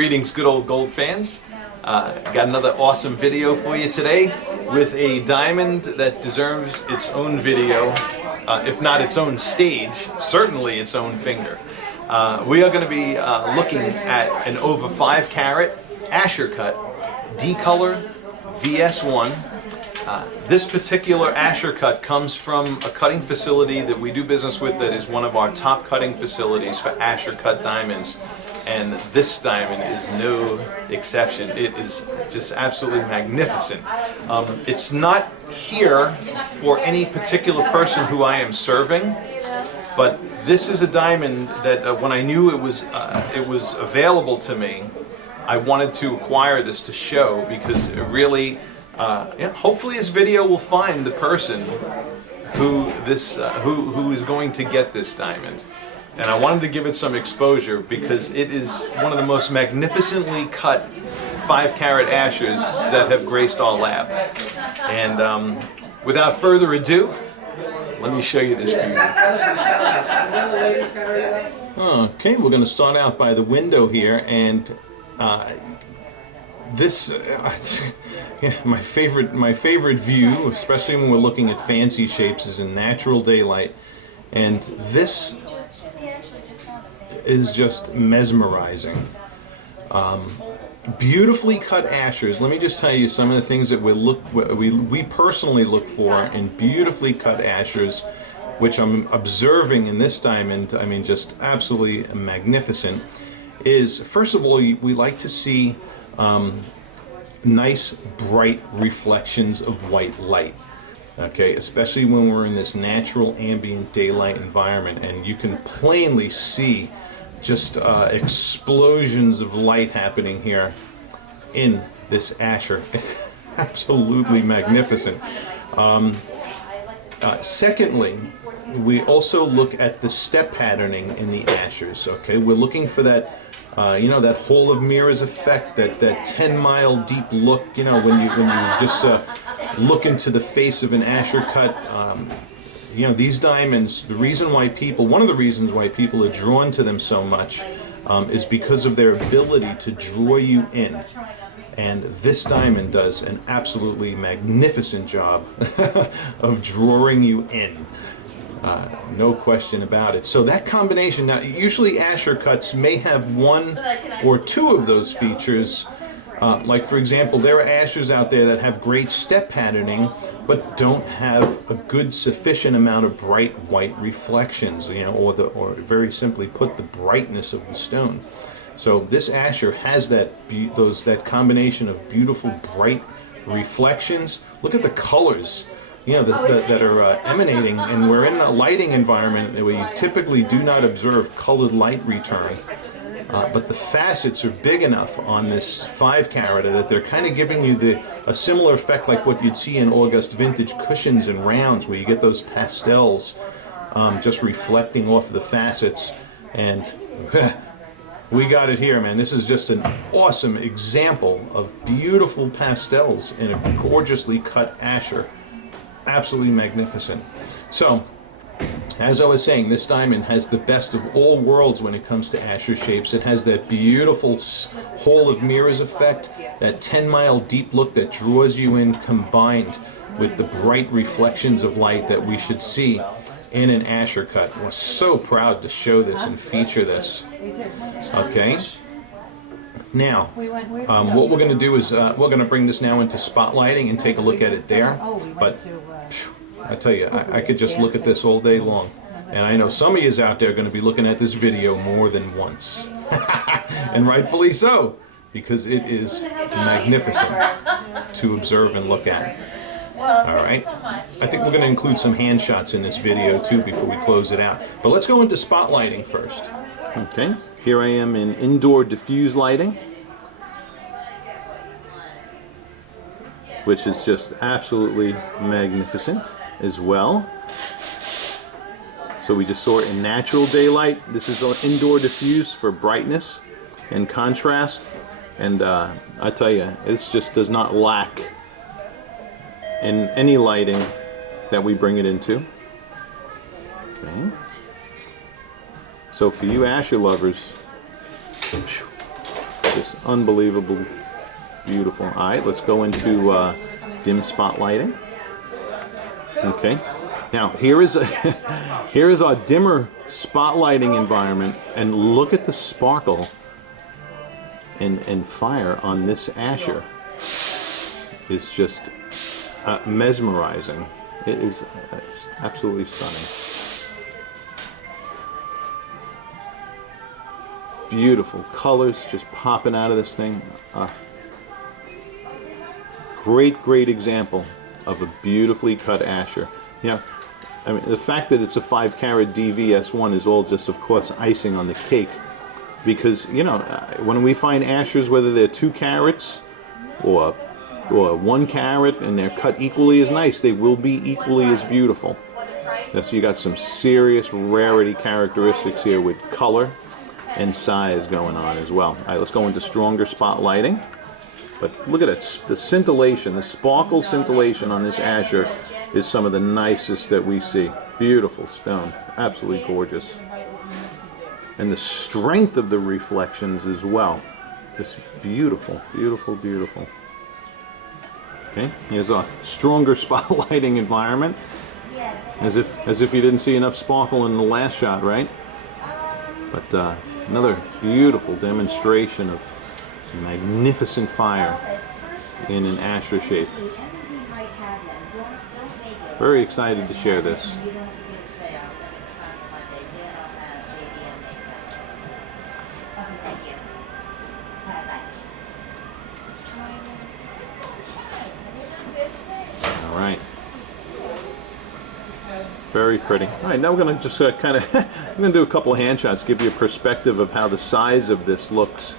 Greetings, good old gold fans. Got another awesome video for you today with a diamond that deserves its own video, if not its own stage, certainly its own finger. We are going to be looking at an over 5 carat Asscher cut, D-color VS1. This particular Asscher cut comes from a cutting facility that we do business with that is one of our top cutting facilities for Asscher cut diamonds. And this diamond is no exception. It is just absolutely magnificent. It's not here for any particular person who I am serving, but this is a diamond that when I knew it was available to me, I wanted to acquire this to show, because it really, hopefully this video will find the person who is going to get this diamond. And I wanted to give it some exposure because it is one of the most magnificently cut 5 carat Asschers that have graced our lab. And without further ado, let me show you this beauty. Okay, we're going to start out by the window here, and this my favorite view, especially when we're looking at fancy shapes, is in natural daylight, and this is just mesmerizing. Beautifully cut Asschers. Let me just tell you some of the things that we personally look for in beautifully cut Asschers, which I'm observing in this diamond. I mean, just absolutely magnificent. Is first of all, we like to see nice bright reflections of white light. Okay, especially when we're in this natural ambient daylight environment, and you can plainly see just explosions of light happening here in this Asscher. Absolutely magnificent. Secondly, we also look at the step patterning in the Asschers. Okay, we're looking for that, that Hall of Mirrors effect, that 10-mile deep look. You know, when you just look into the face of an Asscher cut. These diamonds, one of the reasons why people are drawn to them so much is because of their ability to draw you in. And this diamond does an absolutely magnificent job of drawing you in. No question about it. So that combination, now usually Asscher cuts may have one or two of those features. Like for example, there are Asschers out there that have great step patterning, but don't have a good sufficient amount of bright white reflections, or very simply put, the brightness of the stone. So this Asscher has that combination of beautiful bright reflections. Look at the colors, that are emanating, and we're in a lighting environment where you typically do not observe colored light return. But the facets are big enough on this 5 carat that they're kind of giving you a similar effect like what you'd see in August vintage cushions and rounds, where you get those pastels just reflecting off the facets. And we got it here, man. This is just an awesome example of beautiful pastels in a gorgeously cut Asscher. Absolutely magnificent. So, as I was saying, this diamond has the best of all worlds when it comes to Asscher shapes. It has that beautiful Hall of Mirrors effect, that 10-mile deep look that draws you in, combined with the bright reflections of light that we should see in an Asscher cut. We're so proud to show this and feature this. Okay. Now, what we're going to do is we're going to bring this now into spotlighting and take a look at it there. But I tell you, I could just look at this all day long. And I know some of you out there are going to be looking at this video more than once. And rightfully so, because it is magnificent to observe and look at. All right. I think we're going to include some hand shots in this video too before we close it out. But let's go into spotlighting first. Okay. Here I am in indoor diffuse lighting, which is just absolutely magnificent as well. So we just saw it in natural daylight. This is an indoor diffuse for brightness and contrast. And I tell you, this just does not lack in any lighting that we bring it into. Okay. So for you Asscher lovers, Just unbelievable, beautiful. All right, let's go into dim spotlighting. Okay. Now here is here is our dimmer spotlighting environment, and look at the sparkle and fire on this Asscher. It's just mesmerizing. It is absolutely stunning. Beautiful colors just popping out of this thing. Great example of a beautifully cut Asscher. You know, I mean, the fact that it's a 5-carat VS1 is all just, of course, icing on the cake. Because, you know, when we find Asschers, whether they're 2 carats or 1 carat and they're cut equally as nice, they will be equally as beautiful. So you got some serious rarity characteristics here with color and size going on as well. All right, let's go into stronger spotlighting. But look at it, the scintillation, the sparkle scintillation on this Asscher is some of the nicest that we see. Beautiful stone, absolutely gorgeous. And the strength of the reflections as well. Just beautiful, beautiful, beautiful. Okay, here's a stronger spotlighting environment. As if you didn't see enough sparkle in the last shot, right? But another beautiful demonstration of magnificent fire in an Asscher shape. Very excited to share this. All right. Very pretty. All right, now we're going to just kind of, I'm going to do a couple of hand shots, give you a perspective of how the size of this looks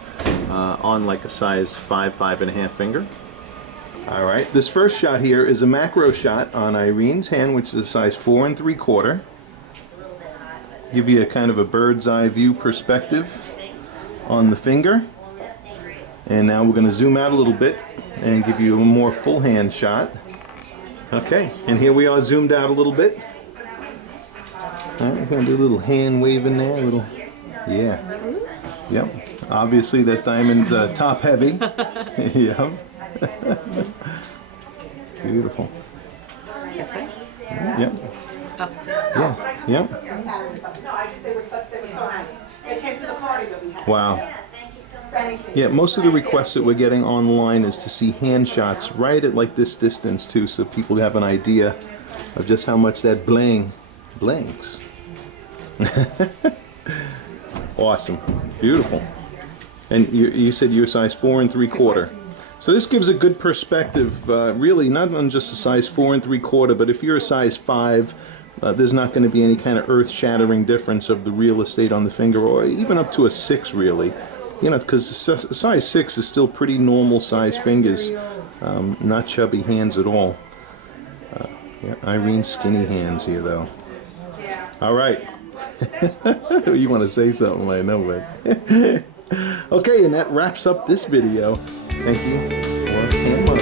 on like a size 5.5 finger. All right, this first shot here is a macro shot on Irene's hand, which is a size 4 3/4. Give you a kind of a bird's eye view perspective on the finger. And now we're going to zoom out a little bit and give you a more full hand shot. Okay, and here we are zoomed out a little bit. All right, we're going to do a little hand waving there, a little, yeah. Yep, obviously that diamond's top heavy. Yep. Beautiful. This way? Yep. Up. Yeah, yep. Wow. Yeah, most of the requests that we're getting online is to see hand shots right at like this distance too, so people have an idea of just how much that blinks. Awesome. Beautiful. And you said you're size 4 3/4. So this gives a good perspective, really, not on just a size 4 3/4, but if you're a size 5, there's not going to be any kind of earth-shattering difference of the real estate on the finger, or even up to a 6, really. You know, because size 6 is still pretty normal size fingers, not chubby hands at all. Yeah, Irene's skinny hands here, though. All right. You want to say something, I know, but... Okay, and that wraps up this video. Thank you for